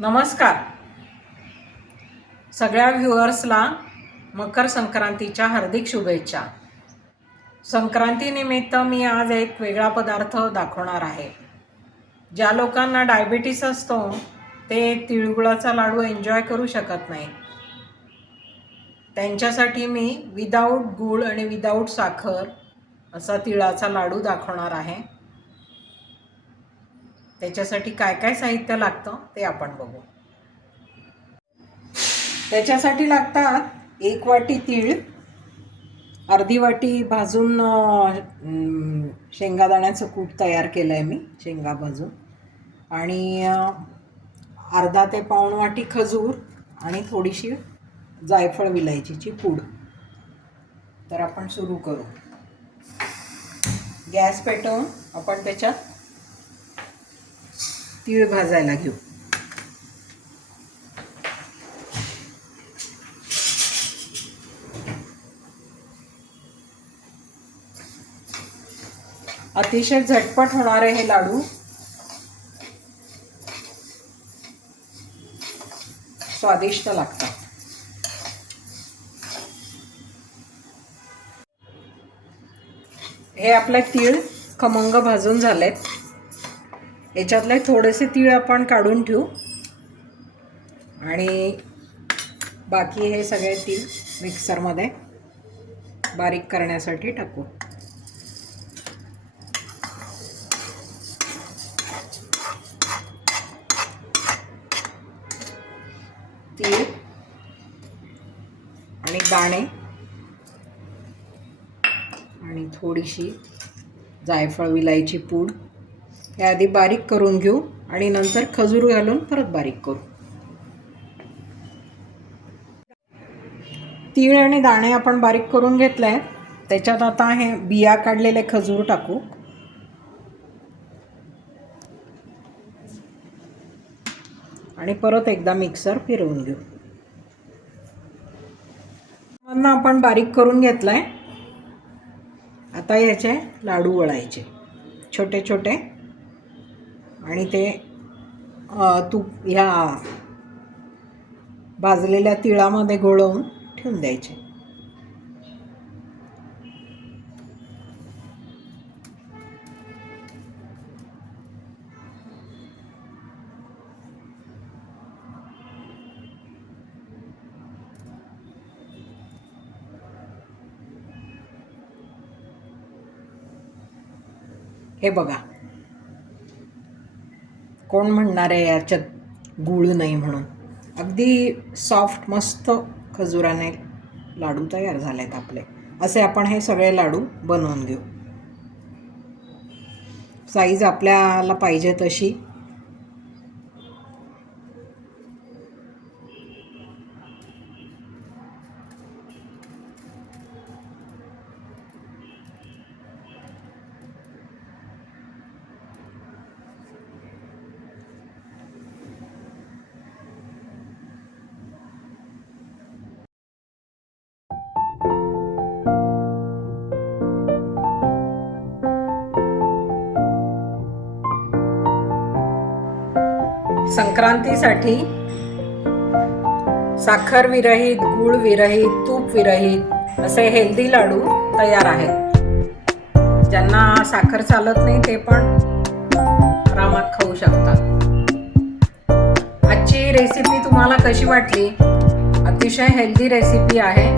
नमस्कार सगळ्या व्ह्युअर्सला मकर संक्रांतीच्या हार्दिक शुभेच्छा। संक्रांतीनिमित्त मी आज एक वेगळा पदार्थ दाखवणार आहे। ज्या लोकांना डायबिटीस असतो ते तिळगुळाचा लाडू एन्जॉय करू शकत नाही, त्यांच्यासाठी मी विदाऊट गूळ आणि विदाऊट साखर असा तिळाचा लाडू दाखवणार आहे। त्याच्यासाठी काय काय साहित्य लागतं ते आपण बघू। त्याच्यासाठी लागतात 1 वाटी तीळ, अर्धी वाटी भाजून शेंगादाण्याचं कूट तयार केलं आहे मी, शेंगा भाजून, आणि अर्धा ते पाऊण वाटी खजूर आणि थोडीशी जायफळ विलायचीची पूड। तर आपण सुरू करू। गॅस पेटवून आपण त्याच्यात तीळ भाजायला घेऊ। अतिशय झटपट होणारे हे लाडू स्वादिष्ट लागतात। हे आपले तीळ खमंग भाजून झालेत। याच्यातले थोडेसे तीळ आपण काढून ठेवू आणि बाकी हे सगळे तीळ मिक्सरमध्ये बारीक करण्यासाठी टाकू। तीळ आणि दाणे आणि थोडीशी जायफळ विलायची पूड हे आधी बारीक करून घेऊ आणि नंतर खजूर घालून परत बारीक करू। तीळ आणि दाणे आपण बारीक करून घेतले। त्याच्यात आता हे बिया काढलेले खजूर टाकू आणि परत एकदा मिक्सर फिरवून घेऊ। आपण बारीक करून घेतलाय। आता याचे लाडू वळायचे छोटे छोटे आणि ते तूप ह्या भाजलेल्या तिळामध्ये घोळवून ठेवून द्यायचे। हे बघा, कोण म्हणणार आहे याच्यात गूळ नाही म्हणून। अगदी सॉफ्ट मस्त खजुराने लाडू तयार झालेत आपले। असे आपण हे सगळे लाडू बनवून घेऊ। साईज आपल्याला पाहिजे तशी संक्रांतीसाठी साखर विरहित, गूळ विरहित, तूप विरहित असे हेल्दी लाडू तयार आहेत। ज्यांना साखर चालत नाही ते पण आरामात खाऊ शकतात। आजची रेसिपी तुम्हाला कशी वाटली? अतिशय हेल्दी रेसिपी आहे।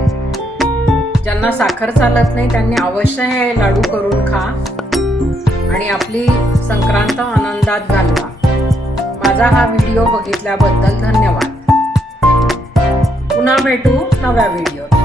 ज्यांना साखर चालत नाही त्यांनी अवश्य हे लाडू करून खा आणि आपली संक्रांत आनंदात घालवा। माझा हा व्हिडिओ बघितल्याबद्दल धन्यवाद। पुन्हा भेटू नव्या व्हिडिओत।